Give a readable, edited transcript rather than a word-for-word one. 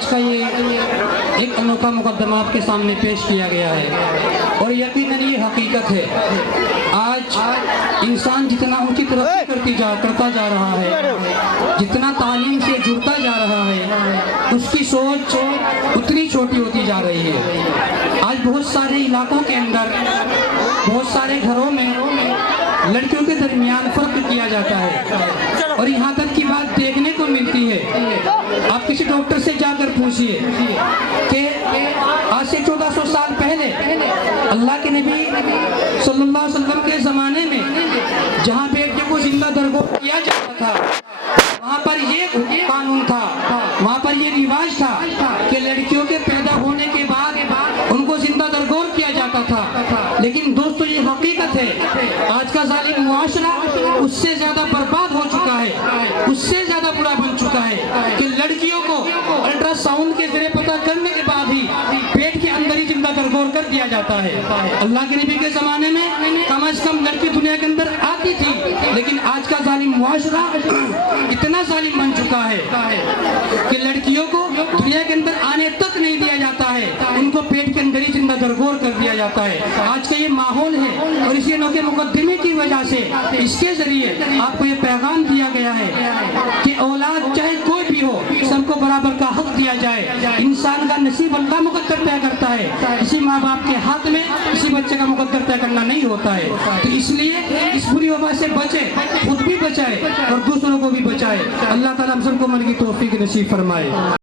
آج کا یہ ایک انوکھا مقدمہ آپ کے سامنے پیش کیا گیا ہے اور یقیناً یہ حقیقت ہے۔ آج انسان جتنا اونچی ترقی کرتا جا رہا ہے، جتنا تعلیم سے جڑتا جا رہا ہے، اس کی سوچ اتنی چھوٹی ہوتی جا رہی ہے۔ آج بہت سارے علاقوں کے اندر، بہت سارے گھروں میں لڑکیوں کے درمیان فرق کیا جاتا ہے اور یہاں تک کی بات دیکھنے کو ملتی ہے۔ آپ کسی ڈاکٹر سے جا کر پوچھئے کہ آج سے 1400 سال پہلے اللہ کے نبی صلی اللہ علیہ وسلم کے زمانے میں جہاں بیٹے کو زندہ درگور کیا جاتا تھا، وہاں پر یہ قانون تھا، وہاں پر یہ رواج تھا کہ لڑکیوں کے پیدا ہونے کے بعد ان کو زندہ درگور کیا جاتا تھا۔ لیکن دوستو یہ حقیقت ہے، آج کا ظالم معاشرہ اس سے زیادہ برباد ہو چکا ہے، اس سے زیادہ برا بن چکا ہے کہ لڑکیوں کو الٹرا ساؤنڈ کے ذریعے پتہ کرنے کے بعد ہی پیٹ کے اندر ہی زندہ درگور کر دیا جاتا ہے۔ اللہ کے نبی کے زمانے میں کم از کم لڑکی دنیا کے اندر آتی تھی، لیکن آج کا ظالم معاشرہ اتنا ظالم بن چکا ہے کہ لڑکیوں کو دنیا کے اندر آنے تک نہیں دیا جاتا ہے، ان کو پیٹ کے اندر ہی زندہ درگور کر دیا جاتا ہے۔ آج کا یہ ماحول ہے اور اسی انوکھے مقدمے کی وجہ سے اس کے ذریعے آپ کو یہ پیغام دیا گیا ہے کہ اولاد چاہے کوئی بھی ہو، سب کو برابر کا حق دیا جائے۔ انسان کا نصیب اللہ مقدر طے کرتا ہے، کسی ماں باپ کے ہاتھ میں کسی بچے کا مقدر طے کرنا نہیں ہوتا ہے۔ تو اس لیے اس بری وبا سے بچے، خود بھی بچائے اور دوسروں کو بھی بچائے۔ اللہ تعالیٰ ہم سب کو عمل کی توفیق نصیب فرمائے۔